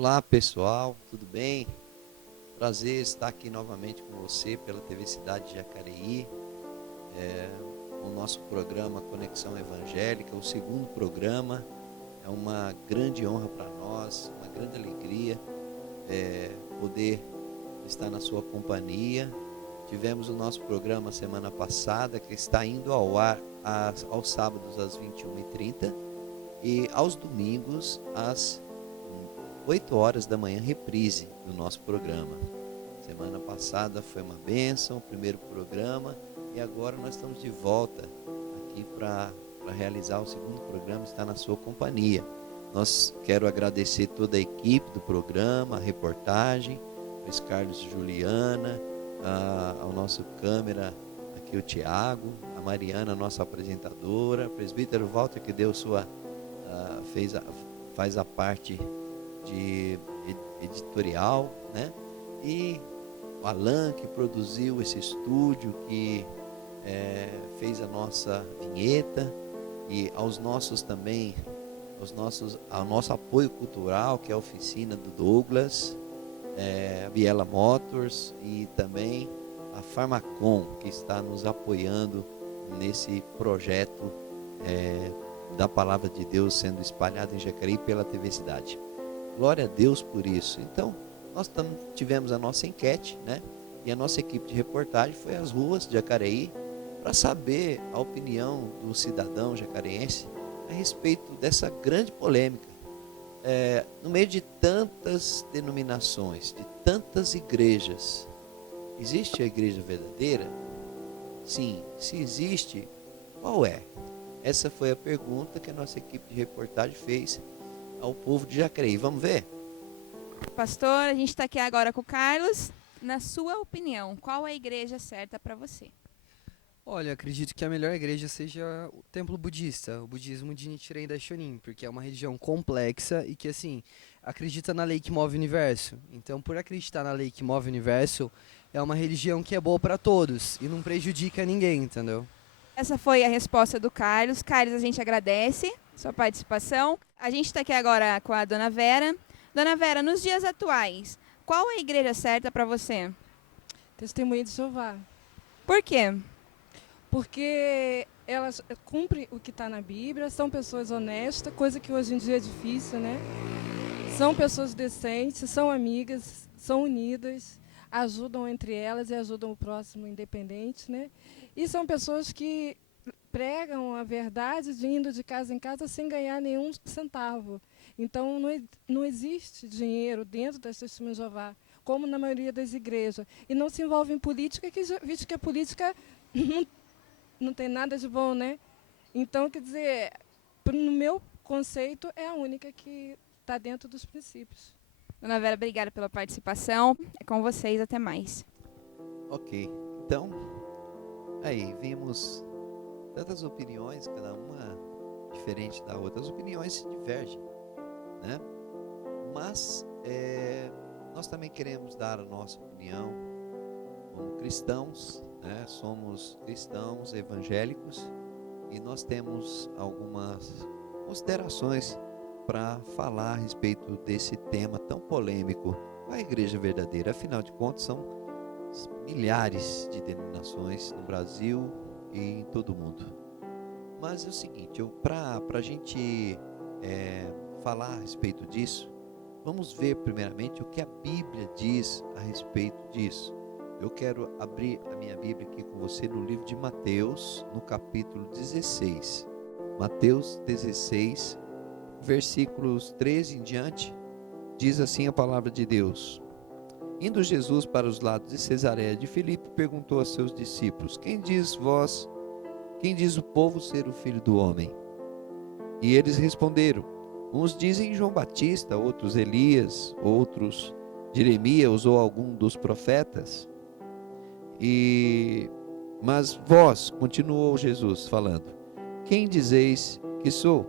Olá pessoal, tudo bem? Prazer estar aqui novamente com você pela TV Cidade de Jacareí, o nosso programa Conexão Evangélica, o segundo programa. É uma grande honra para nós, uma grande alegria poder estar na sua companhia. Tivemos o nosso programa semana passada, que está indo ao ar aos sábados às 21h30 e aos domingos às 8 horas da manhã, reprise do nosso programa. Semana passada foi uma bênção, o primeiro programa, e agora nós estamos de volta aqui para realizar o segundo programa, está na sua companhia. Quero agradecer toda a equipe do programa, a reportagem, Luiz Carlos e Juliana, ao nosso câmera aqui o Tiago, a Mariana, nossa apresentadora, o presbítero Walter, que deu faz a parte de editorial, né? E o Alan, que produziu esse estúdio, que fez a nossa vinheta, e ao nosso apoio cultural, que é a oficina do Douglas, a Biela Motors e também a Farmacom, que está nos apoiando nesse projeto da Palavra de Deus sendo espalhada em Jacareí pela TV Cidade. Glória a Deus por isso. Então, nós tivemos a nossa enquete, né? E a nossa equipe de reportagem foi às ruas de Jacareí para saber a opinião do cidadão jacareense a respeito dessa grande polêmica. No meio de tantas denominações, de tantas igrejas, existe a igreja verdadeira? Sim. Se existe, qual é? Essa foi a pergunta que a nossa equipe de reportagem fez ao povo de Jacareí. Vamos ver? Pastor, a gente está aqui agora com o Carlos. Na sua opinião, qual é a igreja certa para você? Olha, acredito que a melhor igreja seja o templo budista, o budismo de Nichiren Daishonin, porque é uma religião complexa e que, assim, acredita na lei que move o universo. Então, por acreditar na lei que move o universo, é uma religião que é boa para todos e não prejudica ninguém, entendeu? Essa foi a resposta do Carlos. Carlos, a gente agradece sua participação. A gente está aqui agora com a Dona Vera. Dona Vera, nos dias atuais, qual é a igreja certa para você? Testemunha de Jeová. Por quê? Porque elas cumprem o que está na Bíblia, são pessoas honestas, coisa que hoje em dia é difícil, né? São pessoas decentes, são amigas, são unidas, ajudam entre elas e ajudam o próximo independente, né? E são pessoas que pregam a verdade indo de casa em casa sem ganhar nenhum centavo. Então, não existe dinheiro dentro das Testemunhas de Jeová, como na maioria das igrejas. E não se envolve em política, visto que a política não tem nada de bom, né? Então, quer dizer, no meu conceito, é a única que está dentro dos princípios. Dona Vera, obrigada pela participação. É com vocês, até mais. Ok, então, aí vimos tantas opiniões, cada uma diferente da outra. As opiniões se divergem, né? Mas nós também queremos dar a nossa opinião como cristãos, né? Somos cristãos evangélicos e nós temos algumas considerações para falar a respeito desse tema tão polêmico. Qual é a igreja verdadeira? Afinal de contas, são milhares de denominações no Brasil e em todo o mundo. Mas é o seguinte, para a gente falar a respeito disso, vamos ver primeiramente o que a Bíblia diz a respeito disso. Eu quero abrir a minha Bíblia aqui com você no livro de Mateus, no capítulo 16. Mateus 16, versículos 13 em diante, diz assim a palavra de Deus. Indo Jesus para os lados de Cesareia de Filipe, perguntou a seus discípulos: quem diz o povo ser o Filho do Homem? E eles responderam: uns dizem João Batista, outros Elias, outros Jeremias ou algum dos profetas. Mas vós, continuou Jesus falando, quem dizeis que sou?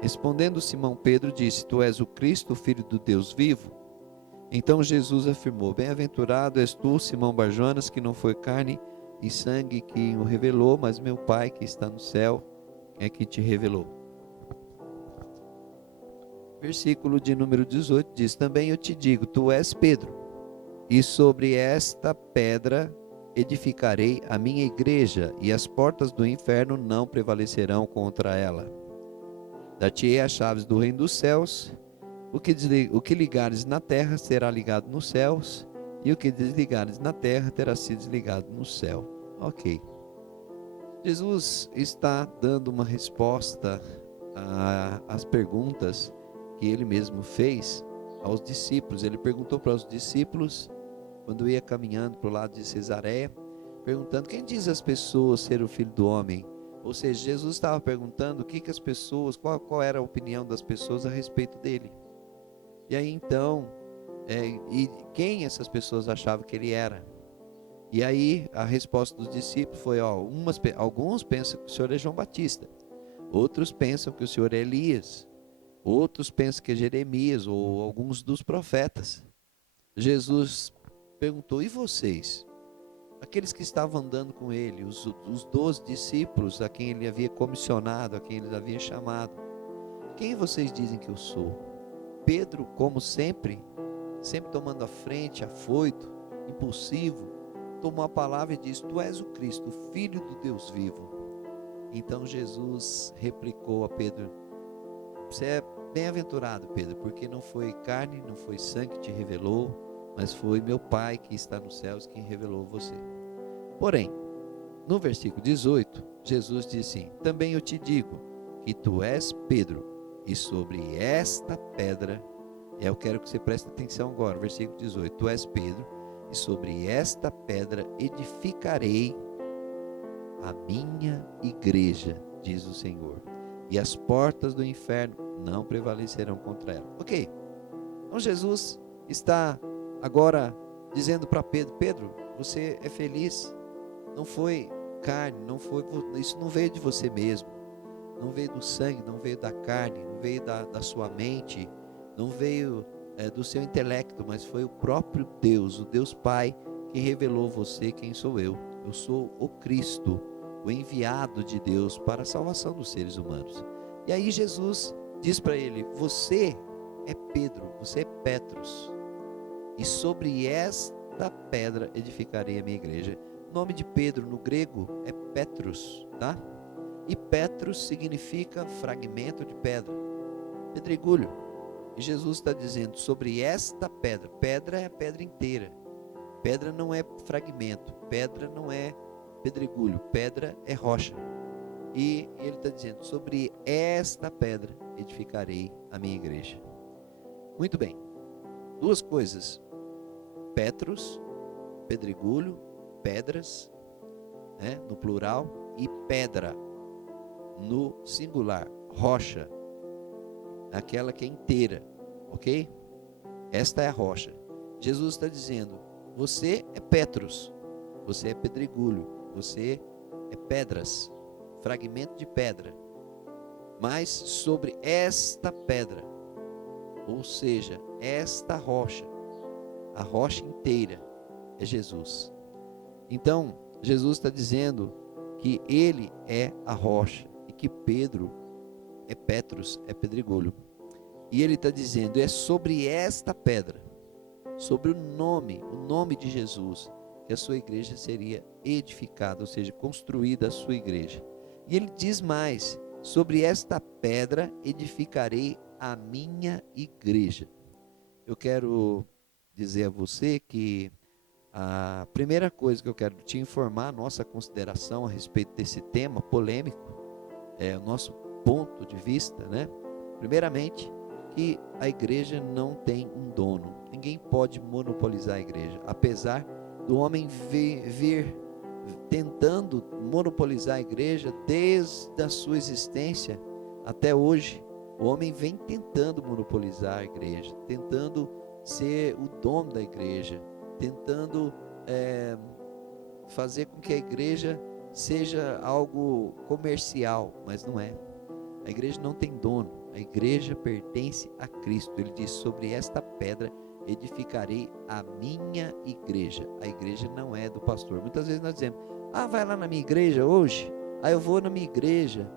Respondendo Simão Pedro disse: tu és o Cristo, o Filho do Deus vivo? Então Jesus afirmou: bem-aventurado és tu, Simão Barjonas, que não foi carne e sangue que o revelou, mas meu Pai que está no céu é que te revelou. Versículo de número 18 diz: também eu te digo, tu és Pedro, e sobre esta pedra edificarei a minha igreja, e as portas do inferno não prevalecerão contra ela. Dar-te-ei as chaves do reino dos céus. O que ligares na terra será ligado nos céus, e o que desligares na terra terá sido desligado no céu. Ok. Jesus está dando uma resposta às perguntas que ele mesmo fez aos discípulos. Ele perguntou para os discípulos, quando ia caminhando para o lado de Cesareia, perguntando: quem diz as pessoas ser o Filho do Homem? Ou seja, Jesus estava perguntando o que as pessoas, qual era a opinião das pessoas a respeito dele. E aí então, e quem essas pessoas achavam que ele era? E aí a resposta dos discípulos foi: alguns pensam que o Senhor é João Batista, outros pensam que o Senhor é Elias, outros pensam que é Jeremias ou alguns dos profetas. Jesus perguntou: e vocês? Aqueles que estavam andando com ele, os 12 discípulos a quem ele havia comissionado, a quem ele havia chamado, quem vocês dizem que eu sou? Pedro, como sempre tomando a frente, afoito, impulsivo, tomou a palavra e disse: tu és o Cristo, o Filho do Deus vivo. Então Jesus replicou a Pedro: você é bem-aventurado, Pedro, porque não foi carne, não foi sangue que te revelou, mas foi meu Pai que está nos céus quem revelou você. Porém, no versículo 18, Jesus disse assim: também eu te digo que tu és Pedro, e sobre esta pedra, eu quero que você preste atenção agora, versículo 18, tu és Pedro, e sobre esta pedra edificarei a minha igreja, diz o Senhor, e as portas do inferno não prevalecerão contra ela. Ok, então Jesus está agora dizendo para Pedro: Pedro, você é feliz, não foi carne, isso não veio de você mesmo, não veio do sangue, não veio da carne, não veio da sua mente, não veio do seu intelecto, mas foi o próprio Deus, o Deus Pai, que revelou você quem sou eu. Eu sou o Cristo, o enviado de Deus para a salvação dos seres humanos. E aí Jesus diz para ele: você é Pedro, você é Petros, e sobre esta pedra edificarei a minha igreja. O nome de Pedro no grego é Petros, tá? E Petros significa fragmento de pedra, pedregulho. E Jesus está dizendo: sobre esta pedra, pedra é a pedra inteira, pedra não é fragmento, pedra não é pedregulho, pedra é rocha. E ele está dizendo: sobre esta pedra edificarei a minha igreja. Muito bem, duas coisas: Petros, pedregulho, pedras, no plural, e pedra no singular, rocha, aquela que é inteira, ok? Esta é a rocha. Jesus está dizendo: você é Petros, você é pedregulho, você é pedras, fragmento de pedra, mas sobre esta pedra, ou seja, esta rocha, a rocha inteira é Jesus. Então Jesus está dizendo que ele é a rocha e que Pedro é Petros, é pedregulho. E ele está dizendo: é sobre esta pedra, sobre o nome de Jesus, que a sua igreja seria edificada, ou seja, construída a sua igreja. E ele diz mais: sobre esta pedra edificarei a minha igreja. Eu quero dizer a você que a primeira coisa que eu quero te informar, a nossa consideração a respeito desse tema polêmico, o nosso ponto de vista, primeiramente, que a igreja não tem um dono. Ninguém pode monopolizar a igreja, apesar do homem vir tentando monopolizar a igreja desde a sua existência até hoje. O homem vem tentando monopolizar a igreja, tentando ser o dono da igreja, tentando fazer com que a igreja seja algo comercial, mas não é. A igreja não tem dono, a igreja pertence a Cristo. Ele diz: sobre esta pedra edificarei a minha igreja. A igreja não é do pastor. Muitas vezes nós dizemos: vai lá na minha igreja hoje? Eu vou na minha igreja.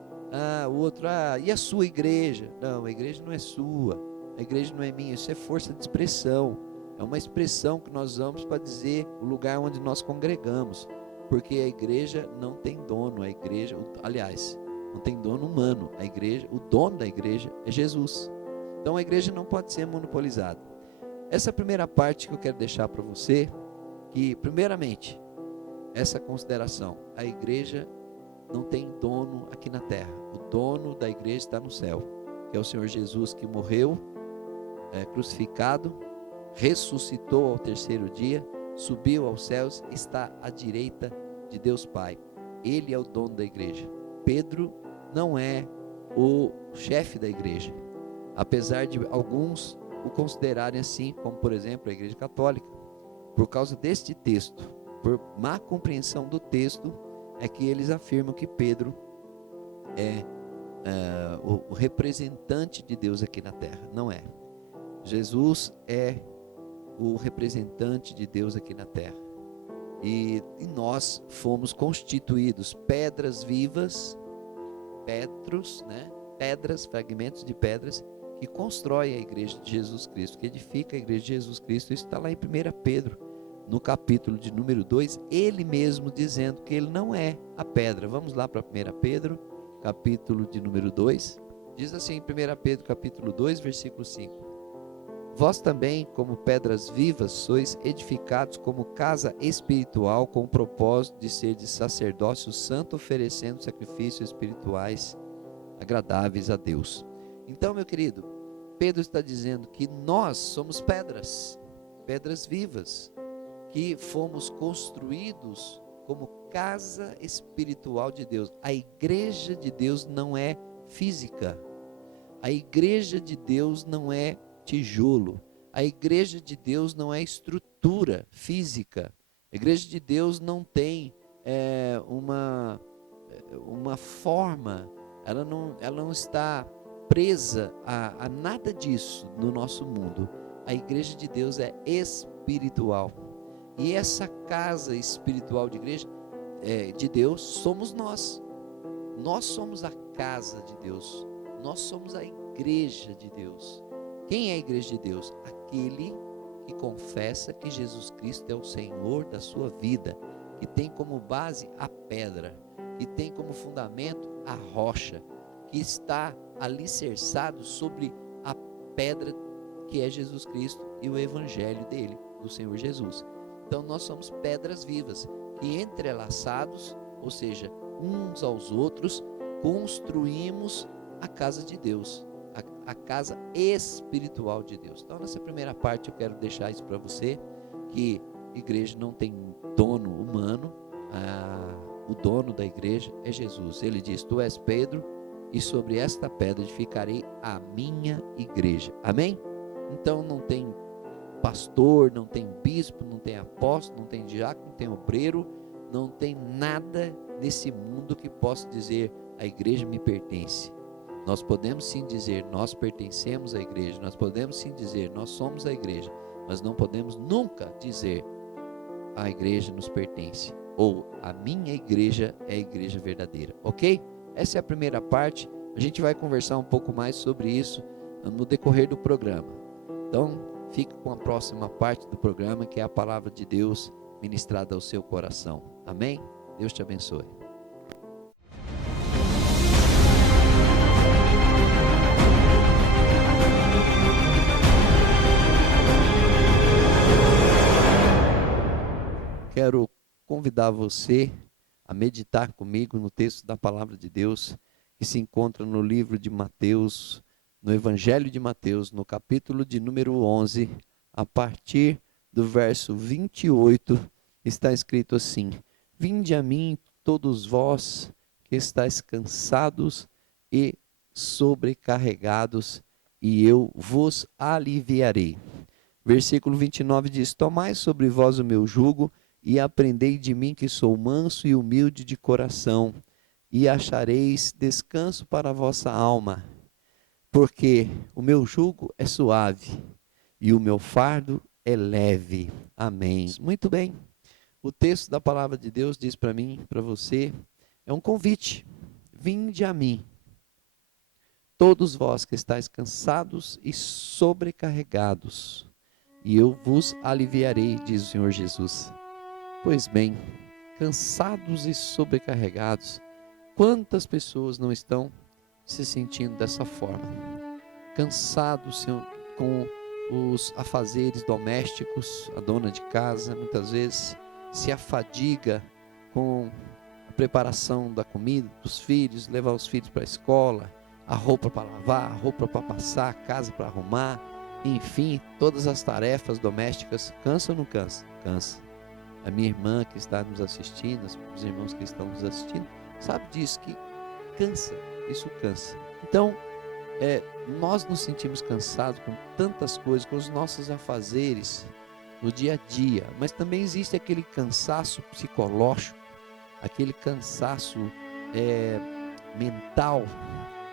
O outro: e a sua igreja? Não, a igreja não é sua, a igreja não é minha. Isso é força de expressão. É uma expressão que nós usamos para dizer o lugar onde nós congregamos. Porque a igreja não tem dono. A igreja, aliás, não tem dono humano. A igreja, o dono da igreja é Jesus. Então a igreja não pode ser monopolizada. Essa é a primeira parte que eu quero deixar para você. Que, primeiramente, essa consideração. A igreja não tem dono aqui na terra. O dono da igreja está no céu, que é o Senhor Jesus, que morreu, crucificado, ressuscitou ao terceiro dia, subiu aos céus, está à direita de Deus Pai. Ele é o dono da igreja. Pedro não é o chefe da igreja, apesar de alguns o considerarem assim, como por exemplo a igreja católica. Por causa deste texto, por má compreensão do texto, é que eles afirmam que Pedro é o representante de Deus aqui na terra. Não é. Jesus é o representante de Deus aqui na terra. E nós fomos constituídos pedras vivas, pedras, fragmentos de pedras, que constroem a igreja de Jesus Cristo, que edifica a igreja de Jesus Cristo. Isso está lá em 1 Pedro, no capítulo de número 2, ele mesmo dizendo que ele não é a pedra. Vamos lá para 1 Pedro, capítulo de número 2. Diz assim, 1 Pedro, capítulo 2, versículo 5. Vós também, como pedras vivas, sois edificados como casa espiritual, com o propósito de ser de sacerdócio santo, oferecendo sacrifícios espirituais agradáveis a Deus. Então, meu querido, Pedro está dizendo que nós somos pedras vivas, que fomos construídos como casa espiritual de Deus. A igreja de Deus não é física. A igreja de Deus não é tijolo. A igreja de Deus não é estrutura física. A igreja de Deus não tem uma forma. Ela não está presa a nada disso no nosso mundo. A igreja de Deus é espiritual. E essa casa espiritual de igreja de Deus somos nós. Nós somos a casa de Deus. Nós somos a igreja de Deus. Quem é a igreja de Deus? Aquele que confessa que Jesus Cristo é o Senhor da sua vida, que tem como base a pedra, que tem como fundamento a rocha, que está alicerçado sobre a pedra que é Jesus Cristo e o evangelho dele, do Senhor Jesus. Então nós somos pedras vivas, que entrelaçados, ou seja, uns aos outros, construímos a casa de Deus, a casa espiritual de Deus. Então nessa primeira parte eu quero deixar isso para você, que igreja não tem dono humano, o dono da igreja é Jesus. Ele diz, tu és Pedro, e sobre esta pedra edificarei a minha igreja. Amém? Então não tem pastor, não tem bispo, não tem apóstolo, não tem diácono, não tem obreiro, não tem nada nesse mundo que possa dizer a igreja me pertence. Nós podemos sim dizer nós pertencemos à igreja, nós podemos sim dizer nós somos a igreja, mas não podemos nunca dizer a igreja nos pertence, ou a minha igreja é a igreja verdadeira, ok? Essa é a primeira parte. A gente vai conversar um pouco mais sobre isso no decorrer do programa. Então, fique com a próxima parte do programa, que é a palavra de Deus ministrada ao seu coração. Amém? Deus te abençoe. Quero convidar você a meditar comigo no texto da palavra de Deus, que se encontra no livro de Mateus, no Evangelho de Mateus, no capítulo de número 11, a partir do verso 28, está escrito assim: Vinde a mim, todos vós que estáis cansados e sobrecarregados, e eu vos aliviarei. Versículo 29 diz: Tomai sobre vós o meu jugo, e aprendei de mim, que sou manso e humilde de coração, e achareis descanso para a vossa alma, porque o meu jugo é suave e o meu fardo é leve. Amém. Muito bem. O texto da palavra de Deus diz para mim, para você, é um convite. Vinde a mim. todos vós que estáis cansados e sobrecarregados, e eu vos aliviarei, diz o Senhor Jesus. Pois bem, cansados e sobrecarregados, quantas pessoas não estão se sentindo dessa forma? Cansados com os afazeres domésticos, a dona de casa muitas vezes se afadiga com a preparação da comida dos filhos, levar os filhos para a escola, a roupa para lavar, a roupa para passar, a casa para arrumar, enfim, todas as tarefas domésticas. Cansa ou não cansa? Cansa. A minha irmã que está nos assistindo, os irmãos que estão nos assistindo, sabe disso, que cansa, isso cansa. Então, nós nos sentimos cansados com tantas coisas, com os nossos afazeres no dia a dia, mas também existe aquele cansaço psicológico, aquele cansaço mental,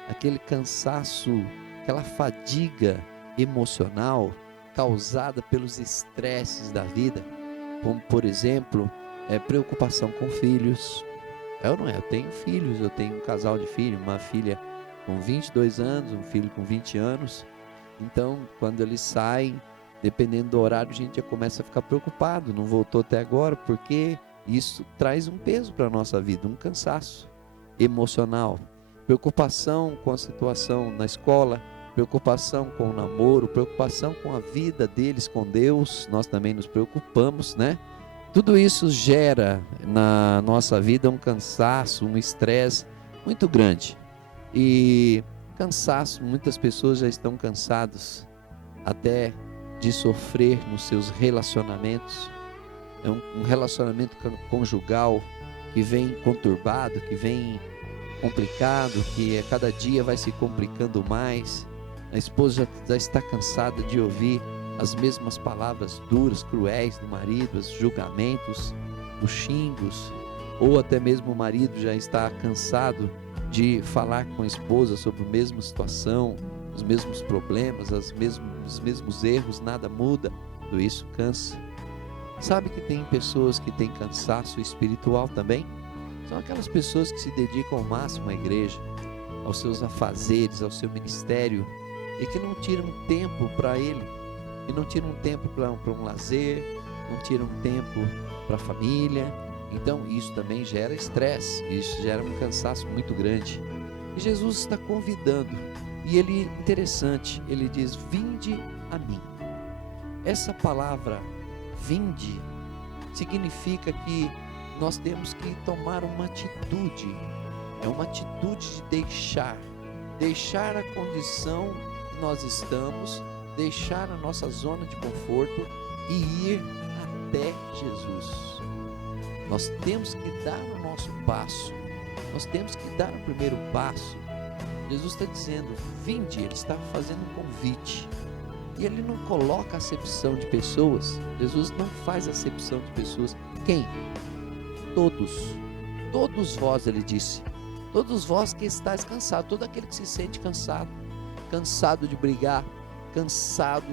aquele cansaço, aquela fadiga emocional causada pelos estresses da vida, como por exemplo, preocupação com filhos. Eu tenho filhos, eu tenho um casal de filhos, uma filha com 22 anos, um filho com 20 anos. Então, quando eles saem, dependendo do horário, a gente já começa a ficar preocupado. Não voltou até agora, porque isso traz um peso para a nossa vida, um cansaço emocional. Preocupação com a situação na escola, preocupação com o namoro, preocupação com a vida deles com Deus. Nós também nos preocupamos, né? Tudo isso gera na nossa vida um cansaço, um estresse muito grande. E cansaço, muitas pessoas já estão cansadas até de sofrer nos seus relacionamentos. É um relacionamento conjugal que vem conturbado, que vem complicado, que a cada dia vai se complicando mais. A esposa já está cansada de ouvir as mesmas palavras duras, cruéis do marido, os julgamentos, os xingos, ou até mesmo o marido já está cansado de falar com a esposa sobre a mesma situação, os mesmos problemas, os mesmos erros, nada muda. Tudo isso cansa. Sabe que tem pessoas que têm cansaço espiritual também? São aquelas pessoas que se dedicam ao máximo à igreja, aos seus afazeres, ao seu ministério, e que não tiram tempo para ele, e não tiram tempo para um lazer, não tiram tempo para a família. Então isso também gera estresse, isso gera um cansaço muito grande. E Jesus está convidando, e ele, interessante, ele diz: vinde a mim. Essa palavra vinde significa que nós temos que tomar uma atitude, é uma atitude de deixar a condição que nós estamos, deixar a nossa zona de conforto e ir até Jesus. Nós temos que dar o nosso passo, nós temos que dar o primeiro passo. Jesus está dizendo: vinde, ele está fazendo um convite. E ele não coloca acepção de pessoas, Jesus não faz acepção de pessoas. Quem? Todos vós, ele disse, todos vós que estáis cansados, todo aquele que se sente cansado de brigar, cansado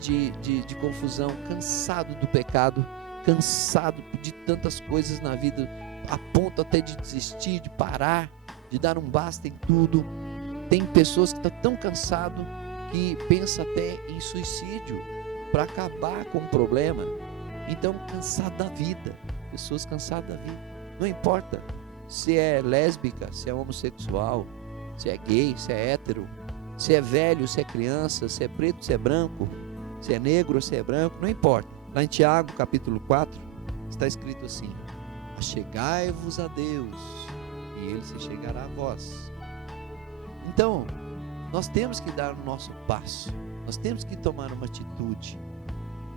de confusão, cansado do pecado, cansado de tantas coisas na vida, a ponto até de desistir, de parar, de dar um basta em tudo. Tem pessoas que estão tão cansadas que pensam até em suicídio para acabar com o problema. Então, cansado da vida, pessoas cansadas da vida, não importa se é lésbica, se é homossexual, se é gay, se é hétero, se é velho, se é criança, se é preto, se é branco, se é negro, se é branco, não importa. Lá em Tiago, capítulo 4, está escrito assim: achegai-vos a Deus, e Ele se chegará a vós. Então, nós temos que dar o nosso passo, nós temos que tomar uma atitude.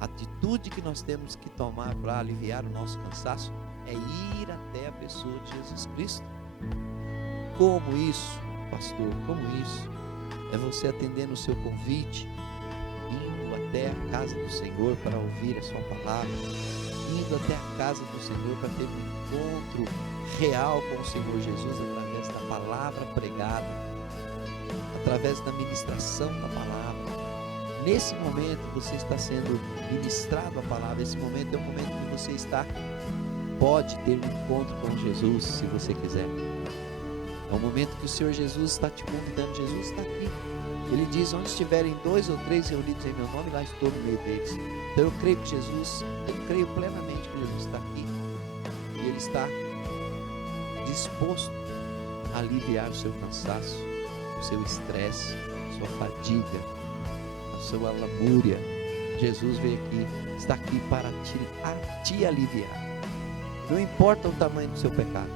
A atitude que nós temos que tomar para aliviar o nosso cansaço é ir até a pessoa de Jesus Cristo. Como isso, pastor? Como isso? É você atendendo o seu convite, indo até a casa do Senhor para ouvir a sua palavra, indo até a casa do Senhor para ter um encontro real com o Senhor Jesus através da palavra pregada, através da ministração da palavra. Nesse momento você está sendo ministrado a palavra. Esse momento é o momento que você pode ter um encontro com Jesus, se você quiser. É o momento que o Senhor Jesus está te convidando. Jesus está aqui. Ele diz: onde estiverem 2 ou 3 reunidos em meu nome, lá estou no meio deles. Então eu creio plenamente que Jesus está aqui. E Ele está disposto a aliviar o seu cansaço, o seu estresse, a sua fadiga, a sua lamúria. Jesus veio aqui, está aqui para te aliviar. Não importa o tamanho do seu pecado,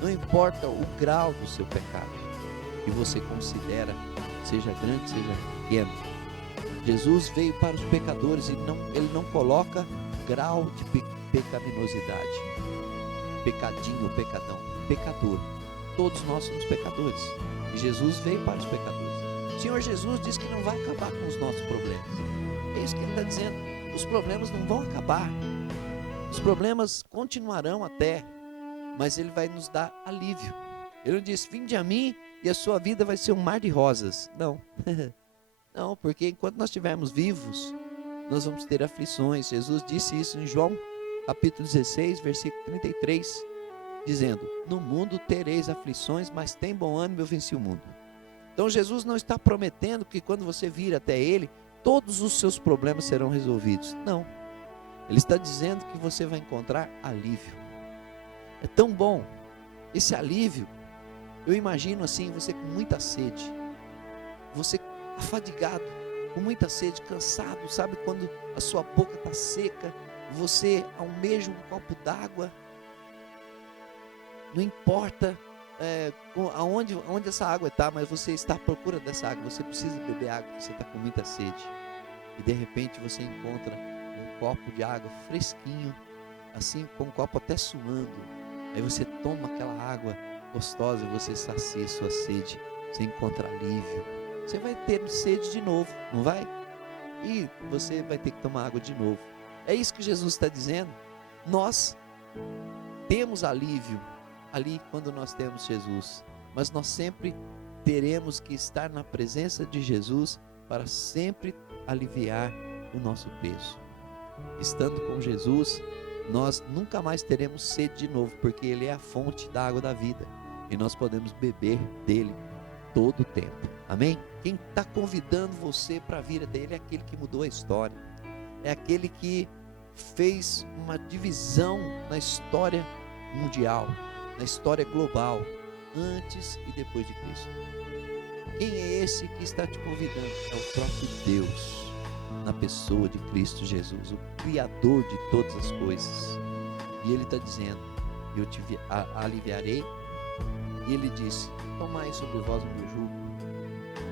não importa o grau do seu pecado que você considera, seja grande, seja pequeno. Jesus veio para os pecadores e Ele não coloca grau de pecaminosidade, pecadinho, pecadão, pecador. Todos nós somos pecadores e Jesus veio para os pecadores. O Senhor Jesus diz que não vai acabar com os nossos problemas. É isso que Ele está dizendo. Os problemas não vão acabar, os problemas continuarão até, mas Ele vai nos dar alívio. Ele não diz: vinde a mim e a sua vida vai ser um mar de rosas. Não, não, porque enquanto nós estivermos vivos, nós vamos ter aflições. Jesus disse isso em João capítulo 16, versículo 33, dizendo: no mundo tereis aflições, mas tem bom ânimo, eu venci o mundo. Então Jesus não está prometendo que quando você vir até Ele, todos os seus problemas serão resolvidos. Não, Ele está dizendo que você vai encontrar alívio. É tão bom esse alívio. Eu imagino assim, você com muita sede, você afadigado, com muita sede, cansado, sabe quando a sua boca está seca, você almeja um copo d'água, não importa aonde essa água está, mas você está à procura dessa água, você precisa beber água, você está com muita sede, e de repente você encontra um copo de água fresquinho, assim, com um copo até suando, aí você toma aquela água gostosa, você sacia sua sede, você encontra alívio, você vai ter sede de novo, não vai? E você vai ter que tomar água de novo. É isso que Jesus está dizendo. Nós temos alívio ali quando nós temos Jesus, mas nós sempre teremos que estar na presença de Jesus para sempre aliviar o nosso peso. Estando com Jesus, nós nunca mais teremos sede de novo, porque Ele é a fonte da água da vida e nós podemos beber dele todo o tempo. Amém? Quem está convidando você para vir até Ele é aquele que mudou a história, é aquele que fez uma divisão na história mundial, na história global, antes e depois de Cristo. Quem é esse que está te convidando? É o próprio Deus, na pessoa de Cristo Jesus, o Criador de todas as coisas. E Ele está dizendo: eu te aliviarei. E Ele disse: tomai sobre vós o meu jugo,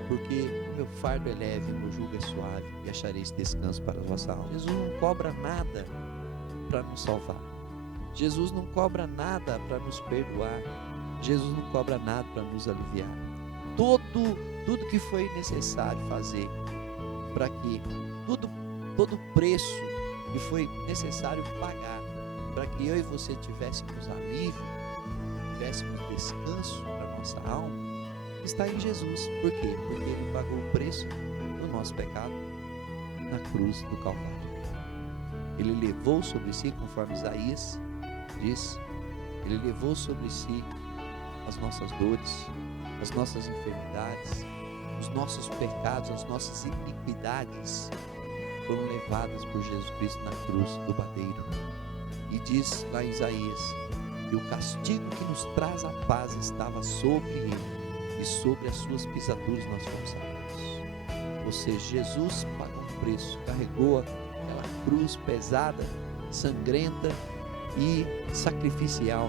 porque o meu fardo é leve, o meu jugo é suave, e achareis descanso para a vossa alma. Jesus não cobra nada para nos salvar. Jesus não cobra nada para nos perdoar. Jesus não cobra nada para nos aliviar. Tudo que foi necessário fazer para que todo preço que foi necessário pagar para que eu e você tivéssemos alívio, tivéssemos descanso para nossa alma, está em Jesus. Por quê? Porque Ele pagou o preço do nosso pecado na cruz do Calvário. Ele levou sobre si, conforme Isaías diz, Ele levou sobre si as nossas dores, as nossas enfermidades, os nossos pecados, as nossas iniquidades foram levadas por Jesus Cristo na cruz do madeiro. E diz lá em Isaías que o castigo que nos traz a paz estava sobre Ele, e sobre as suas pisaduras nós fomos sarados. Ou seja, Jesus pagou um preço, carregou aquela cruz pesada, sangrenta e sacrificial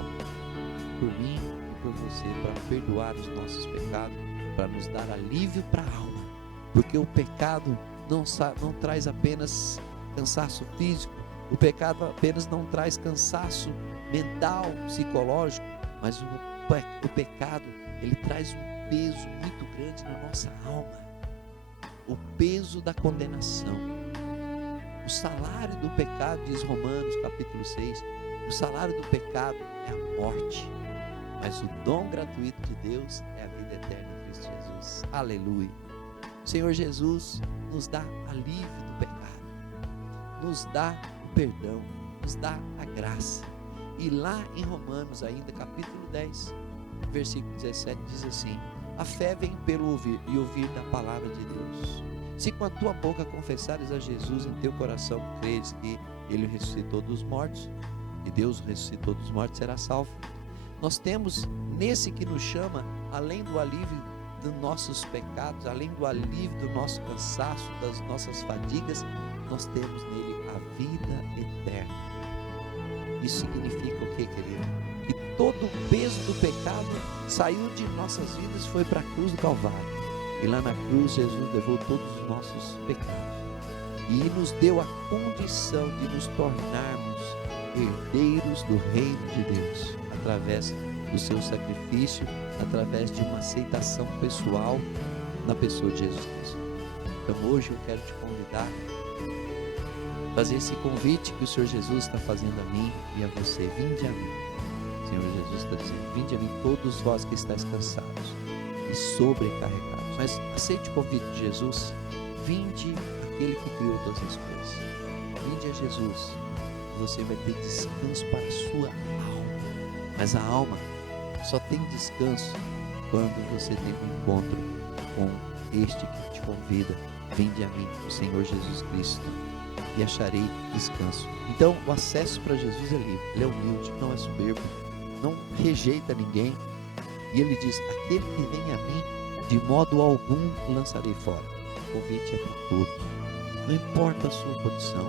por mim e por você, para perdoar os nossos pecados, para nos dar alívio para a alma, porque o pecado não traz apenas cansaço físico, o pecado apenas não traz cansaço mental, psicológico, mas o pecado, ele traz um peso muito grande na nossa alma, o peso da condenação. O salário do pecado, diz Romanos capítulo 6, o salário do pecado é a morte, mas o dom gratuito de Deus é a vida eterna em Cristo Jesus. Aleluia. O Senhor Jesus nos dá alívio do pecado, nos dá o perdão, nos dá a graça. E lá em Romanos ainda, capítulo 10, versículo 17 diz assim: a fé vem pelo ouvir, e ouvir da palavra de Deus. Se com a tua boca confessares a Jesus, em teu coração creres que Ele ressuscitou dos mortos, e Deus ressuscitou dos mortos, será salvo. Nós temos nesse que nos chama, além do alívio dos nossos pecados, além do alívio do nosso cansaço, das nossas fadigas, nós temos nele a vida eterna. Isso significa o que, querido? Que todo o peso do pecado saiu de nossas vidas e foi para a cruz do Calvário. E lá na cruz Jesus levou todos os nossos pecados e nos deu a condição de nos tornarmos herdeiros do reino de Deus, através do seu sacrifício, através de uma aceitação pessoal na pessoa de Jesus Cristo. Então hoje eu quero te convidar a fazer esse convite que o Senhor Jesus está fazendo a mim e a você. Vinde a mim. O Senhor Jesus está dizendo: vinde a mim todos vós que estáis cansados e sobrecarregados. Mas aceite o convite de Jesus. Vinde aquele que criou todas as coisas. Vinde a Jesus. Você vai ter descanso para a sua alma. Mas a alma só tem descanso quando você tem um encontro com este que te convida. Vinde a mim, o Senhor Jesus Cristo, e acharei descanso. Então o acesso para Jesus é livre. Ele é humilde, não é soberbo, não rejeita ninguém. E ele diz: aquele que vem a mim, de modo algum lançarei fora. O convite é para todos. Não importa a sua condição,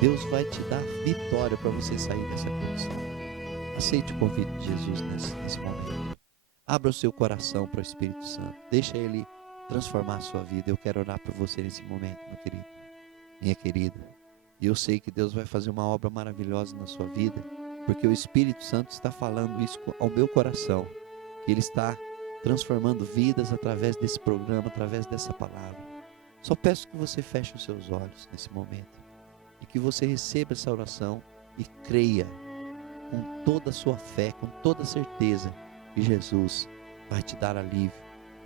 Deus vai te dar vitória para você sair dessa condição. Aceite o convite de Jesus nesse momento. Abra o seu coração para o Espírito Santo. Deixa Ele transformar a sua vida. Eu quero orar por você nesse momento, meu querido, minha querida. E eu sei que Deus vai fazer uma obra maravilhosa na sua vida, porque o Espírito Santo está falando isso ao meu coração, que Ele está transformando vidas através desse programa, através dessa palavra. Só peço que você feche os seus olhos nesse momento e que você receba essa oração e creia com toda a sua fé, com toda a certeza que Jesus vai te dar alívio,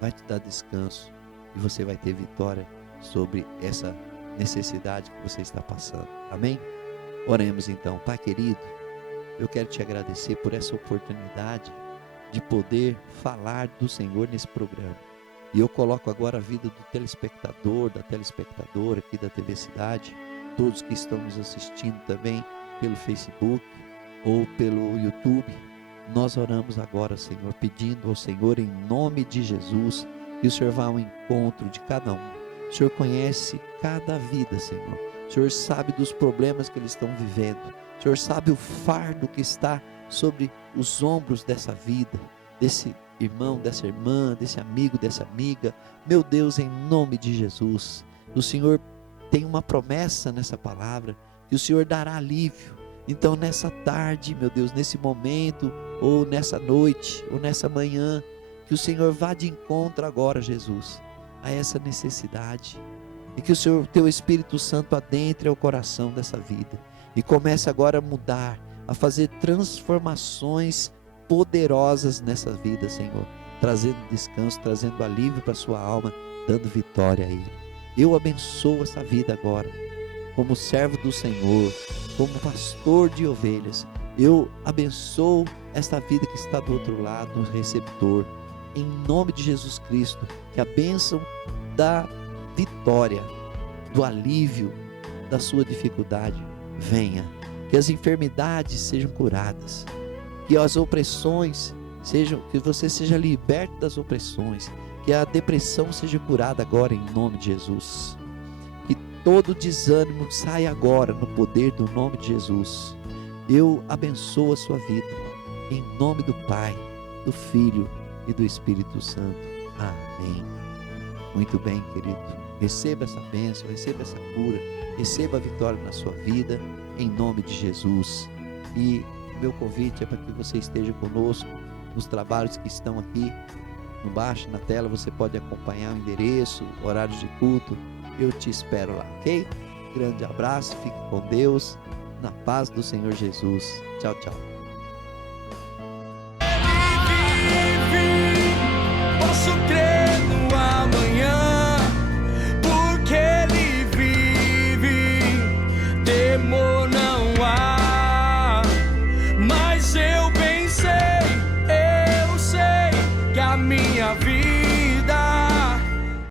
vai te dar descanso e você vai ter vitória sobre essa necessidade que você está passando. Amém? Oremos então. Pai querido, eu quero te agradecer por essa oportunidade de poder falar do Senhor nesse programa. E eu coloco agora a vida do telespectador, da telespectadora aqui da TV Cidade, todos que estão nos assistindo também pelo Facebook ou pelo YouTube. Nós oramos agora, Senhor, pedindo ao Senhor, em nome de Jesus, que o Senhor vá ao encontro de cada um. O Senhor conhece cada vida, Senhor. O Senhor sabe dos problemas que eles estão vivendo. O Senhor sabe o fardo que está sobre os ombros dessa vida, desse irmão, dessa irmã, desse amigo, dessa amiga. Meu Deus, em nome de Jesus, o Senhor tem uma promessa nessa palavra, que o Senhor dará alívio. Então nessa tarde, meu Deus, nesse momento, ou nessa noite, ou nessa manhã, que o Senhor vá de encontro agora, Jesus, a essa necessidade, e que o Senhor, teu Espírito Santo, adentre ao coração dessa vida, e comece agora a mudar, a fazer transformações poderosas nessa vida, Senhor, trazendo descanso, trazendo alívio para a sua alma, dando vitória a Ele. Eu abençoo essa vida agora, como servo do Senhor, como pastor de ovelhas. Eu abençoo esta vida que está do outro lado, no receptor, em nome de Jesus Cristo, que a bênção da vitória, do alívio da sua dificuldade venha, que as enfermidades sejam curadas, que as opressões sejam, que você seja liberto das opressões, que a depressão seja curada agora em nome de Jesus, que todo desânimo saia agora no poder do nome de Jesus. Eu abençoo a sua vida em nome do Pai, do Filho e do Espírito Santo. Amém. Muito bem, querido. Receba essa bênção, receba essa cura, receba a vitória na sua vida, em nome de Jesus. E meu convite é para que você esteja conosco nos trabalhos que estão aqui embaixo na tela. Você pode acompanhar o endereço, horários de culto. Eu te espero lá, ok? Grande abraço, fique com Deus, na paz do Senhor Jesus. Tchau, tchau. Posso crer no amanhã, porque Ele vive, temor não há, mas eu bem sei, eu minha vida.